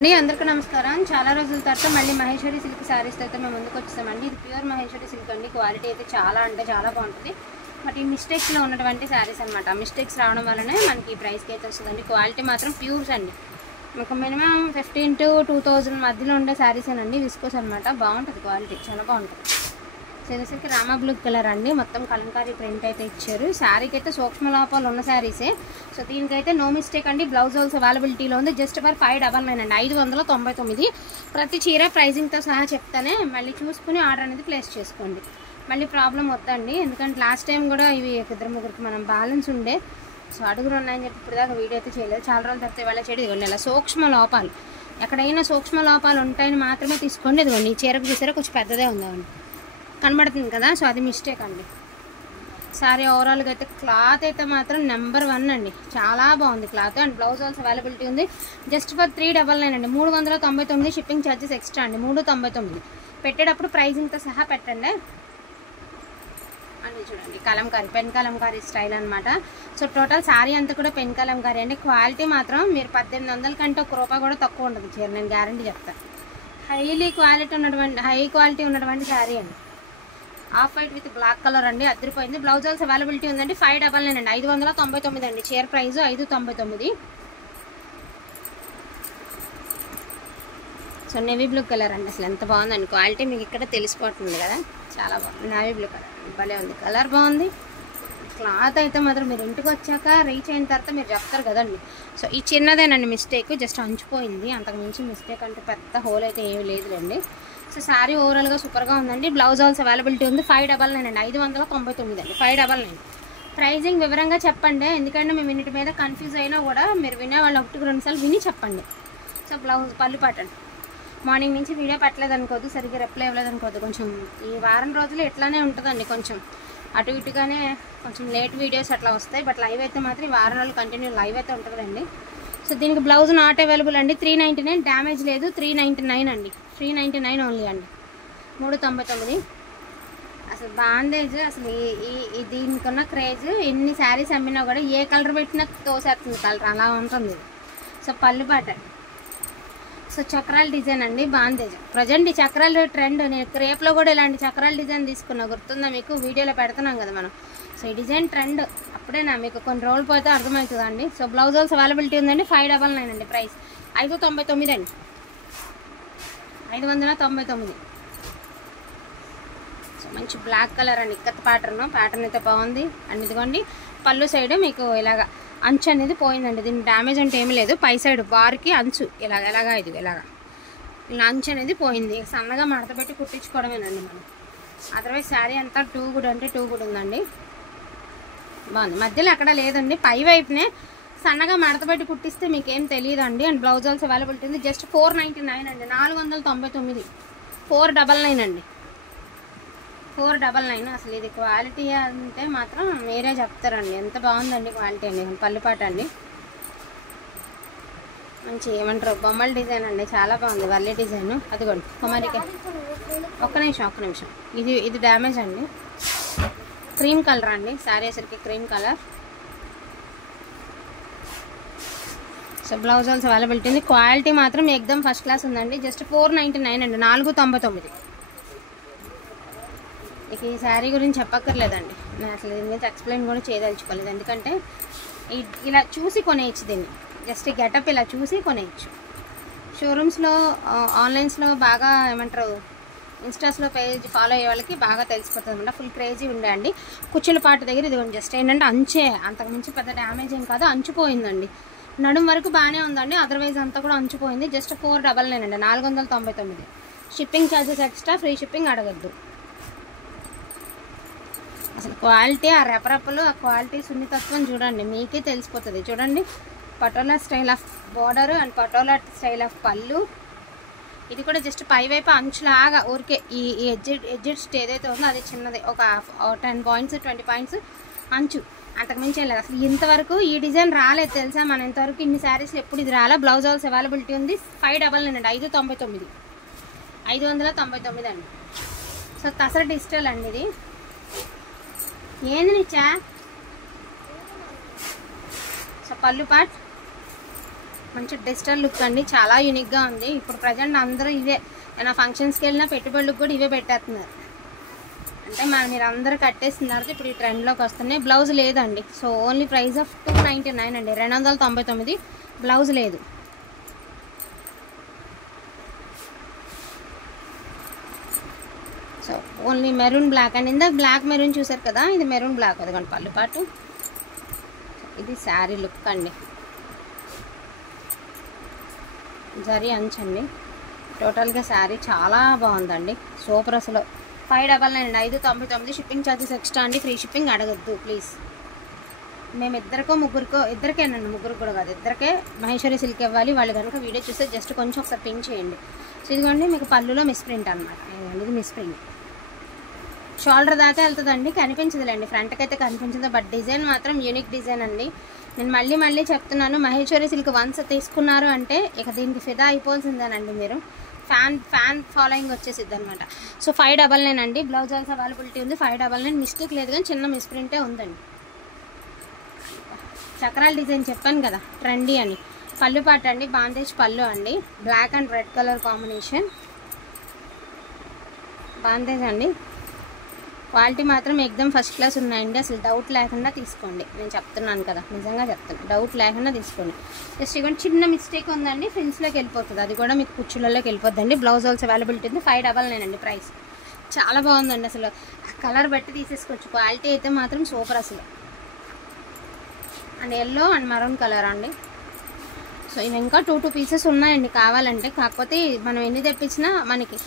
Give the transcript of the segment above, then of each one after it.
అందరికీ నమస్కారం. చాలా రోజుల తర్వాత మళ్ళీ మహేశ్వరి సిల్క్ శారీస్ అయితే మేము ముందుకు వచ్చేసామండి. ఇది ప్యూర్ మహేశ్వరి సిల్క్ అండి. క్వాలిటీ అయితే చాలా బాగుంటుంది. బట్ ఈ మిస్టేక్స్లో ఉన్నటువంటి శారీస్ అనమాట. మిస్టేక్స్ రావడం వల్లనే మనకి ఈ ప్రైస్కి అయితే వస్తుందండి. క్వాలిటీ మాత్రం ప్యూర్స్ అండి. మీకు మినిమం 15 to 2000 మధ్యలో ఉండే శారీసేనండి. విస్కోస్ అనమాట. బాగుంటుంది క్వాలిటీ, చాలా బాగుంటుంది. వచ్చేసరికి రామా బ్లూ కలర్ అండి. మొత్తం కలంకారీ ప్రింట్ అయితే ఇచ్చారు. శారీకి అయితే సూక్ష్మ లోపాలు ఉన్న శారీసే. సో దీనికైతే నో మిస్టేక్ అండి. బ్లౌజ్ ఆల్సో అవైలబిలిటీలో ఉంది. జస్ట్ ఫర్ 599 అండి. 599. ప్రతి చీర ప్రైజింగ్తో సహా చెప్తానే మళ్ళీ చూసుకుని ఆర్డర్ అనేది ప్లేస్ చేసుకోండి. మళ్ళీ ప్రాబ్లం వద్దండి. ఎందుకంటే లాస్ట్ టైం కూడా ఇవి ఇద్దరు ముగ్గురికి మనం బ్యాలెన్స్ ఉండే. సో అడుగులు ఉన్నాయని చెప్పి ఇప్పుడు దాకా వీడియో అయితే చేయలేదు. చాలా రోజుల తర్వాత ఇవాళ చేయడం. ఇదిగోండి ఇలా సూక్ష్మ లోపాలు, ఎక్కడైనా సూక్ష్మ లోపాలు ఉంటాయని మాత్రమే తీసుకోండి. ఇదిగోండి ఈ చీరకు చూసారా కొంచెం పెద్దదే ఉందండి, కనబడుతుంది కదా. సో అది మిస్టేక్ అండి. సారీ ఓవరాల్గా అయితే క్లాత్ అయితే మాత్రం నెంబర్ 1 అండి. చాలా బాగుంది cloth. And blouse also availability ఉంది. జస్ట్ ఫర్ 399 అండి. 399. షిప్పింగ్ ఛార్జెస్ ఎక్స్ట్రా అండి. 399. పెట్టేటప్పుడు ప్రైజింగ్తో సహా పెట్టండి. అన్నీ చూడండి కలంకారీ, పెన్ కలంకారీ స్టైల్ అనమాట. సో టోటల్ శారీ అంతా కూడా పెన్ కలంకారీ అండి. క్వాలిటీ మాత్రం మీరు 1800 కంటే ₹1 కూడా తక్కువ ఉండదు చీర, నేను గ్యారంటీ చెప్తాను. హై క్వాలిటీ ఉన్నటువంటి శారీ అండి. Off white with black colour అండి. అదిరిపోయింది. బ్లౌజ్ ఆల్సో అవైలబిలిటీ ఉందండి. 599 అండి. 599 అండి. చీర price 599. So navy blue colour అండి. అసలు ఎంత బాగుందండి క్వాలిటీ, మీకు ఇక్కడ తెలిసిపోతుంది కదా. చాలా బాగుంది. నేవీ బ్లూ కలర్ భలే ఉంది. కలర్ బాగుంది. క్లాత్ అయితే మాత్రం మీరు ఇంటికి వచ్చాక రీచ్ అయిన తర్వాత మీరు చెప్తారు కదండి. సో ఈ చిన్నదేనండి మిస్టేక్, జస్ట్ అంచుపోయింది. అంతకుమించి మిస్టేక్ అంటే పెద్ద హోల్ అయితే ఏమి లేదులేండి. సో శారీ ఓవరాల్గా సూపర్గా ఉందండి. బ్లౌజ్ ఆల్సో అవైలబిలిటీ ఉంది. 599 అండి. 599 అండి. 599. ప్రైజింగ్ వివరంగా చెప్పండి. ఎందుకంటే మేము ఇన్నిటి మీద కన్ఫ్యూజ్ అయినా కూడా మీరు వినేవాళ్ళు 1-2 సార్లు విని చెప్పండి. సో బ్లౌజ్ పళ్ళు పట్టండి. మార్నింగ్ నుంచి వీడియో పెట్టలేదు అనుకోద్దు, సరిగ్గా రిప్లై ఇవ్వలేదు అనుకోద్దు. కొంచెం ఈ వారం రోజులు ఇట్లానే ఉంటుందండి. కొంచెం అటు ఇటుగానే కొంచెం లేట్ వీడియోస్ అట్లా వస్తాయి. బట్ లైవ్ అయితే మాత్రం ఈ వారం రోజులు కంటిన్యూ లైవ్ అయితే ఉంటుందండి. సో దీనికి బ్లౌజ్ నాట్ అవైలబుల్ అండి. 399. డ్యామేజ్ లేదు. 399 అండి. 399 ఓన్లీ అండి. 399. అసలు బాందేజ్, అసలు ఈ దీనికున్న క్రేజ్ ఎన్ని శారీస్ అమ్మినా కూడా ఏ కలర్ పెట్టినా తోసేస్తుంది కలర్, అలా ఉంటుంది. సో పళ్ళు పాట. సో చక్రాల డిజైన్ అండి. బాందేజ్ ప్రజెంట్ ఈ చక్రాల ట్రెండ్. నేను క్రేప్లో కూడా ఇలాంటి చక్రాల డిజైన్ తీసుకున్నా, గుర్తుందా మీకు? వీడియోలో పెడుతున్నాం కదా మనం. సో ఈ డిజైన్ ట్రెండ్ అప్పుడేనా మీకు కొన్ని రోజులు పోతే అర్థమవుతుందండి. సో బ్లౌజ్ ఆల్సో అవైలబిలిటీ ఉందండి. 599 అండి. ప్రైస్ 599 అండి. 599. సో మంచి బ్లాక్ కలర్ అండి. ఇక్కత్ ప్యాటర్న్ అయితే బాగుంది. అండ్ ఇదిగోండి పళ్ళు సైడ్ మీకు ఇలాగా అంచు అనేది పోయిందండి. దీనికి డ్యామేజ్ అంటే ఏమీ లేదు. పై సైడ్ బార్కి అంచు ఇలా ఇలా అంచు అనేది పోయింది. సన్నగా మడత పెట్టి కుట్టించుకోవడమేనండి మనం. అదర్వైజ్ శారీ అంతా టూ గుడ్ అంటే టూ గుడ్ ఉందండి. బాగుంది. మధ్యలో ఎక్కడ లేదండి. పై వైపునే సన్నగా మడత పెట్టి కుట్టిస్తే మీకేం తెలియదు అండి. అండ్ బ్లౌజ్ ఆల్సో అవైలబిలిటీ ఉంది. జస్ట్ 499 అండి. 499. 499 అండి. 499. అసలు ఇది క్వాలిటీ అంటే మాత్రం మీరే చెప్తారండి. ఎంత బాగుందండి క్వాలిటీ అండి. పల్లిపాట అండి. మంచి ఏమంటారు బొమ్మల డిజైన్ అండి. చాలా బాగుంది. వల్లి డిజైన్. అదిగోండి కొమ్మరికే. ఒక్క నిమిషం. ఇది డ్యామేజ్ అండి. క్రీమ్ కలర్ అండి. శారీ అసలుకి cream colour. So blouse also availability ఉంది. క్వాలిటీ మాత్రం ఎక్దమ్ ఫస్ట్ క్లాస్ ఉందండి. జస్ట్ 499 అండి. 499. ఇక ఈ శారీ గురించి చెప్పక్కర్లేదండి. నేను అసలు దీని మీద ఎక్స్ప్లెయిన్ కూడా చేయదలుచుకోలేదు. ఎందుకంటే ఇలా చూసి కొనేయచ్చు దీన్ని. జస్ట్ గెటప్ ఇలా చూసి కొనేయచ్చు. షోరూమ్స్లో ఆన్లైన్స్లో బాగా ఏమంటారు ఇన్స్టాస్లో పేజ్ ఫాలో అయ్యే వాళ్ళకి బాగా తెలిసిపోతుంది అనమాట. ఫుల్ క్రేజీ ఉండే అండి. కుచ్చుల పాటు దగ్గర ఇది జస్ట్ ఏంటంటే అంచే, అంతకుమించి పెద్ద డ్యామేజ్ ఏం కాదు. అంచుపోయిందండి. నడుము వరకు బాగానే ఉందండి. అదర్వైజ్ అంతా కూడా అంచుపోయింది. జస్ట్ 499 అండి. 499. Shipping charges extra. Free shipping అడగద్దు. అసలు క్వాలిటీ, ఆ రెపరెపలు, ఆ క్వాలిటీ సున్నితత్వం చూడండి, మీకే తెలిసిపోతుంది. చూడండి patola style of border and patola style of పళ్ళు. ఇది కూడా జస్ట్ పై వైపు అంచులాగా ఊరికే ఈ ఎడ్జెడ్ ఏదైతే ఉందో అది చిన్నది, ఒక 10 పాయింట్స్ 20 పాయింట్స్ అంచు, అంతకుమించి ఏం లేదు. అసలు ఇంతవరకు ఈ డిజైన్ రాలేదు తెలుసా. మన ఇంతవరకు ఇన్ని శారీస్ ఎప్పుడు ఇది రాలా. బ్లౌజ్ ఆల్సో అవైలబిలిటీ ఉంది. 599 అండి. 599. 599 అండి. సో తసర డిజిటల్ అండి ఇది. ఏంది నిచ్చా. సో పళ్ళు పాట్ మంచి డిజిటల్ లుక్ అండి, చాలా యూనిక్గా ఉంది. ఇప్పుడు ప్రజెంట్ అందరూ ఇవే, ఏమైనా ఫంక్షన్స్కి వెళ్ళినా పెట్టుబడులకు కూడా ఇవే పెట్టేస్తున్నారు. అంటే మీరు అందరూ కట్టేస్తున్నారు. ఇప్పుడు ఈ ట్రెండ్లోకి వస్తున్నాయి. బ్లౌజ్ లేదండి. సో ఓన్లీ ప్రైస్ ఆఫ్ 299 అండి, 299. బ్లౌజ్ లేదు. సో ఓన్లీ మెరూన్ బ్లాక్ అండి. ఇందాక బ్లాక్ మెరూన్ చూసారు కదా, ఇది మెరూన్ బ్లాక్. అదిగోండి పళ్ళు పాటు. ఇది శారీ లుక్ అండి, జరీ అంచండి. టోటల్గా శారీ చాలా బాగుందండి, సూపర్. అసలు 599 అండి, 599. షిప్పింగ్ ఛార్జెస్ ఎక్స్ట్రా అండి. ఫ్రీ షిప్పింగ్ అడగద్దు ప్లీజ్. మేము ఇద్దరికేనండి, ముగ్గురు కూడా కాదు, ఇద్దరికే మహేశ్వరి సిల్క్ ఇవ్వాలి. వాళ్ళు కనుక వీడియో చూస్తే జస్ట్ కొంచెం ఒకసారి పింక్ చేయండి. సో ఇదిగోండి మీకు పళ్ళులో మిస్ప్రింట్ అనమాట. ఇది మిస్ప్రింట్, షోల్డర్ దాకా వెళ్తుందండి, కనిపించదులేండి, ఫ్రంట్కి అయితే కనిపించదు. బట్ డిజైన్ మాత్రం యూనిక్ డిజైన్ అండి. నేను మళ్ళీ చెప్తున్నాను, మహేశ్వరి సిల్క్ వన్స్ తీసుకున్నారు అంటే ఇక దీనికి ఫిదా అయిపోవాల్సిందేనండి. మీరు ఫ్యాన్ ఫాలోయింగ్ వచ్చేసిద్ది అనమాట. సో 599 అండి. బ్లౌజ్ ఆల్సో అవైలబిలిటీ ఉంది. 599. మిస్టేక్ లేదు కానీ చిన్న మిస్ప్రింటే ఉందండి. చక్రాల డిజైన్ చెప్పాను కదా, ట్రెండీ అని. పళ్ళు పాట అండి, బాందేజ్ పళ్ళు అండి, black and red colour combination. Bandhej అండి, క్వాలిటీ మాత్రం ఎక్దమ్ ఫస్ట్ క్లాస్ ఉన్నాయండి. అసలు డౌట్ లేకుండా తీసుకోండి. నేను చెప్తున్నాను కదా, నిజంగా చెప్తాను, డౌట్ లేకుండా తీసుకోండి. జస్ట్ ఇవ్వండి, చిన్న మిస్టేక్ ఉందండి, ఫ్రిల్స్లోకి వెళ్ళిపోతుంది, అది కూడా మీకు కుచ్చులలోకి వెళ్ళిపోద్దండి. బ్లౌజ్ ఆల్సో అవైలబిలిటీ ఉంది. 599 అండి ప్రైస్. చాలా బాగుందండి, అసలు కలర్ బట్టి తీసేసుకోవచ్చు. క్వాలిటీ అయితే మాత్రం సూపర్ అసలు. And yellow and maroon colour అండి. సో ఇవి ఇంకా 2 పీసెస్ ఉన్నాయండి కావాలంటే. కాకపోతే మనం ఎన్ని తెప్పించినా మనకి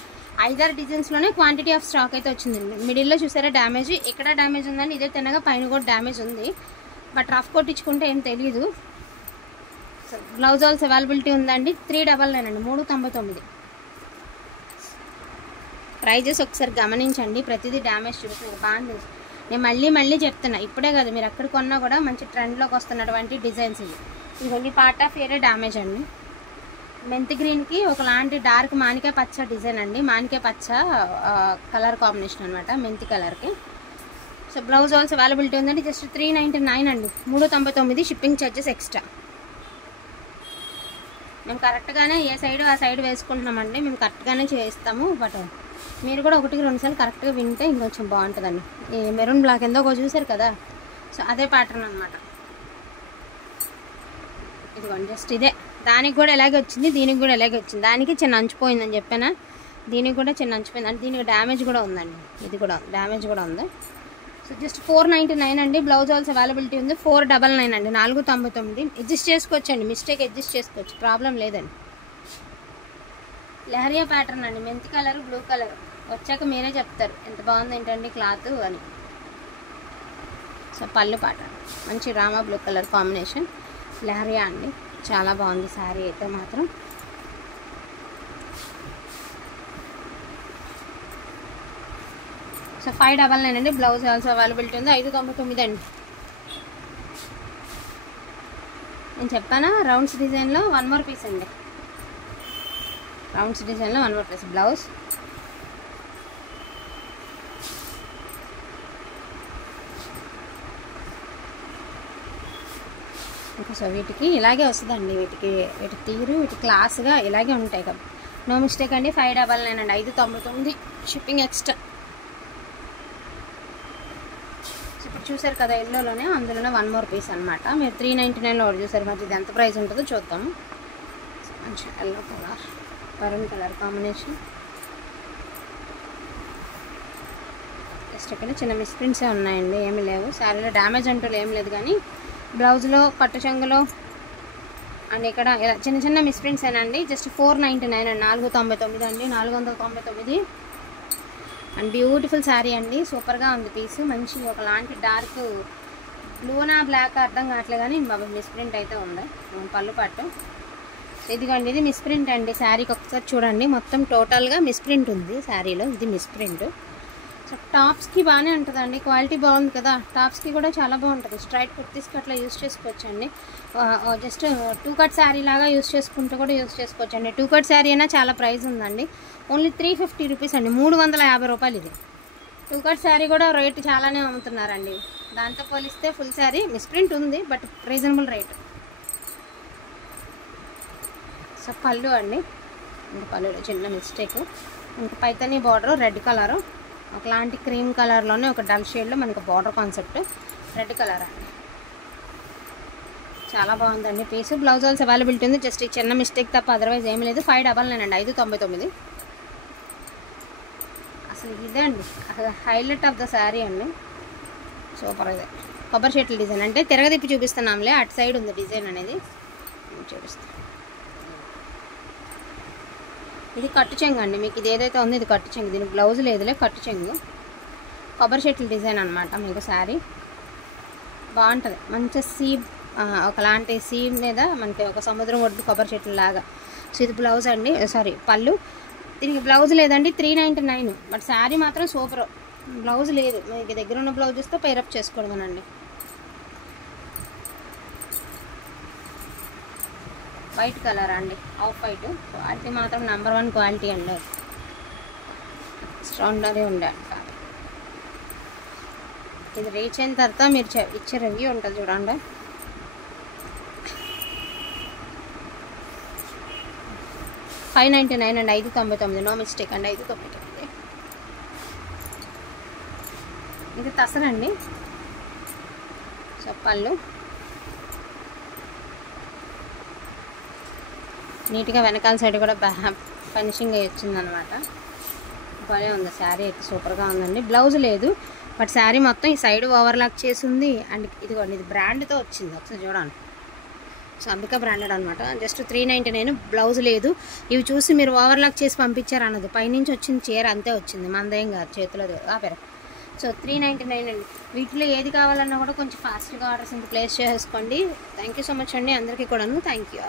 5-6 డిజైన్స్లోనే క్వాంటిటీ ఆఫ్ స్టాక్ అయితే వచ్చిందండి. మిడిల్లో చూసారా డ్యామేజ్, ఇక్కడ డ్యామేజ్ ఉందండి, ఇదే తినగా పైన కూడా డ్యామేజ్ ఉంది. బట్ రఫ్ కొట్టించుకుంటే ఏం తెలియదు. సో బ్లౌజ్ ఆల్సో అవైలబిలిటీ ఉందండి. 399 అండి, 399. ప్రైజెస్ ఒకసారి గమనించండి, ప్రతిదీ డ్యామేజ్ చూపిస్తుంది. బాగుంది. నేను మళ్ళీ చెప్తున్నా, ఇప్పుడే కాదు, మీరు ఎక్కడ కొన్నా కూడా మంచి ట్రెండ్లోకి వస్తున్నటువంటి డిజైన్స్ ఇవి. ఇవన్నీ పార్ట్ ఆఫ్ ఏరియా డ్యామేజ్ అండి. మెంతి గ్రీన్కి ఒకలాంటి డార్క్ మానికాయ పచ్చ డిజైన్ అండి, మానికాయ పచ్చ కలర్ కాంబినేషన్ అనమాట, మెంతి కలర్కి. సో బ్లౌజ్ ఆల్సో అవైలబిలిటీ ఉందండి. జస్ట్ 399 అండి, 399. Shipping charges extra. మేము కరెక్ట్గానే ఏ సైడ్ ఆ సైడ్ వేసుకుంటున్నామండి, మేము కరెక్ట్గానే చేస్తాము. బట్ మీరు కూడా 1-2 సార్లు కరెక్ట్గా వింటే ఇంకొంచెం బాగుంటుందండి. ఈ మెరూన్ బ్లాక్ ఎందో ఒక చూసారు కదా, సో అదే ప్యాటర్న్ అనమాట. ఇదిగోండి జస్ట్ ఇదే, దానికి కూడా ఎలాగే వచ్చింది, దీనికి కూడా ఎలాగే వచ్చింది. దానికి చిన్న అంచిపోయిందని చెప్పానా, దీనికి కూడా చిన్న అంచిపోయింది అంటే దీనికి డ్యామేజ్ కూడా ఉందండి. ఇది కూడా డ్యామేజ్ కూడా ఉంది. సో జస్ట్ 499 అండి. బ్లౌజ్ ఆల్సో అవైలబిలిటీ ఉంది. 499 అండి, 499. అడ్జస్ట్ చేసుకోవచ్చండి, మిస్టేక్ అడ్జస్ట్ చేసుకోవచ్చు, ప్రాబ్లం లేదండి. లహరియా ప్యాటర్న్ అండి, మెంతి కలర్, బ్లూ కలర్. వచ్చాక మీరే చెప్తారు ఎంత బాగుంది ఏంటండి క్లాత్ అని. సో పళ్ళు ప్యాటర్న్ మంచి Rama blue colour combination, leheriya అండి, చాలా బాగుంది శారీ అయితే మాత్రం. సో 599 అండి. బ్లౌజ్ ఆల్సో అవైలబిలిటీ ఉంది. 599 అండి. నేను చెప్పానా రౌండ్స్ డిజైన్లో 1 మోర్ పీస్ అండి, రౌండ్స్ డిజైన్లో 1 మోర్ పీస్ బ్లౌజ్. ఇంకా సో వీటికి ఇలాగే వస్తుందండి, వీటి తీరు, వీటి క్లాస్గా ఇలాగే ఉంటాయి కదా, నో మిస్టేక్ అండి. 599 అండి, 599. Shipping extra. ఇప్పుడు చూసారు కదా ఎల్లోలోనే, అందులోనే 1 మోర్ పీస్ అనమాట. మీరు 399లో ఒకటి చూసారు, మరి ఇది ఎంత ప్రైస్ ఉంటుందో చూద్దాము. మంచి yellow colour, maroon colour combination. Just ఇక్కడ చిన్న మిస్ప్రింట్సే ఉన్నాయండి, ఏమీ లేవు. శారీలో డ్యామేజ్ అంటూ ఏం లేదు, కానీ బ్లౌజ్లో పట్టు చెంగులో అండ్ ఇక్కడ ఇలా చిన్న మిస్ప్రింట్స్ ఏనండి. జస్ట్ 499 అండి, 499 అండి, 499. అండ్ బ్యూటిఫుల్ శారీ అండి, సూపర్గా ఉంది పీస్. మంచి ఒకలాంటి డార్క్ బ్లూనా బ్లాక్ అర్థం కావట్లే, కానీ బాబు మిస్ప్రింట్ అయితే ఉంది. పళ్ళు పట్టు ఇదిగోండి, ఇది మిస్ప్రింట్ అండి. శారీకి ఒకసారి చూడండి, మొత్తం టోటల్గా మిస్ప్రింట్ ఉంది శారీలో. ఇది మిస్ప్రింట్. సో టాప్స్కి బాగానే ఉంటుందండి, క్వాలిటీ బాగుంది కదా, టాప్స్కి కూడా చాలా బాగుంటుంది. స్ట్రైట్ కుర్తీస్కి అట్లా యూస్ చేసుకోవచ్చు అండి. జస్ట్ 2 కట్ శారీ లాగా యూస్ చేసుకుంటూ కూడా యూస్ చేసుకోవచ్చు అండి. 2 కట్ శారీ అయినా చాలా ప్రైస్ ఉందండి. ఓన్లీ 350 రూపీస్ అండి, 350 రూపాయలు ఇది. 2 కట్ శారీ కూడా రేటు చాలానే అమ్ముతున్నారండి, దాంతో పోలిస్తే ఫుల్ శారీ మిస్ప్రింట్ ఉంది, బట్ రీజనబుల్ రేట్. సో పళ్ళు అండి, ఇంకా పళ్ళులో చిన్న మిస్టేక్. ఇంకా పైతని బార్డర్ రెడ్ కలరు, ఒకలాంటి క్రీమ్ కలర్లోనే ఒక డల్ షేడ్లో మనకు బార్డర్ కాన్సెప్ట్ రెడ్ కలర్ అండి. చాలా బాగుందండి పీస్. బ్లౌజ్ ఆల్స్ అవైలబిలిటీ ఉంది, జస్ట్ ఈ చిన్న మిస్టేక్ తప్ప అదర్వైజ్ ఏమీ లేదు. 599 అండి, 599. అసలు ఇదే అండి అసలు హైలైట్ ఆఫ్ ద శారీ అండి, సూపర్. ఇదే కొబ్బరి చెట్ల డిజైన్, అంటే తిరగదిప్పి చూపిస్తున్నాంలే, అటు సైడ్ ఉంది డిజైన్ అనేది చూపిస్తాను. ఇది కట్టు చెంగు అండి, మీకు ఇది ఏదైతే ఉందో ఇది కట్టు చెంగు, దీనికి బ్లౌజ్ లేదులే, కట్టు చెంగు కొబ్బరి చెట్ల డిజైన్ అనమాట. మీకు శారీ బాగుంటుంది, మంచి సీ ఒకలాంటి సీ మీద మనకి ఒక సముద్రం ఒడ్డు కొబ్బరి చెట్లు లాగా. సో ఇది బ్లౌజ్ అండి, సారీ పళ్ళు. దీనికి బ్లౌజ్ లేదండి, 399. బట్ శారీ మాత్రం సూపర్. బ్లౌజ్ లేదు, మీకు దగ్గర ఉన్న బ్లౌజెస్తో పేరప్ చేసుకోవడమేనండి. వైట్ కలర్ అండి, ఆఫ్ వైట్. క్వాలిటీ మాత్రం నెంబర్ 1 క్వాలిటీ అండి, స్ట్రాంగ్గానే ఉండాలి. ఇది రీచ్ అయిన తర్వాత మీరు ఇచ్చే రివ్యూ ఉంటుంది చూడండి. $599 అండి, 599. నో మిస్టేక్ అండి, 599. ఇది తసరండి. చెప్పాళ్ళు నీట్గా వెనకాల సైడ్ కూడా ఫినిషింగ్ వచ్చిందనమాట. బాగా ఉంది శారీ అయితే, సూపర్గా ఉందండి. బ్లౌజ్ లేదు, బట్ శారీ మొత్తం ఈ సైడ్ ఓవర్లాక్ చేసి ఉంది. అండ్ ఇదిగోండి, ఇది బ్రాండ్తో వచ్చింది, ఒకసారి చూడండి. సో అంబికా బ్రాండెడ్ అనమాట. జస్ట్ 399. బ్లౌజ్ లేదు. ఇవి చూసి మీరు ఓవర్లాక్ చేసి పంపించారు అన్నది, పైనుంచి వచ్చింది చీర అంతే వచ్చింది, మందేం కాదు, చేతిలో ఆపారు. సో 399 అండి. వీటిలో ఏది కావాలన్నా కూడా కొంచెం ఫాస్ట్గా ఆర్డర్స్ ప్లేస్ చేసుకోండి. థ్యాంక్ యూ సో మచ్ అండి అందరికీ కూడాను. Thank you.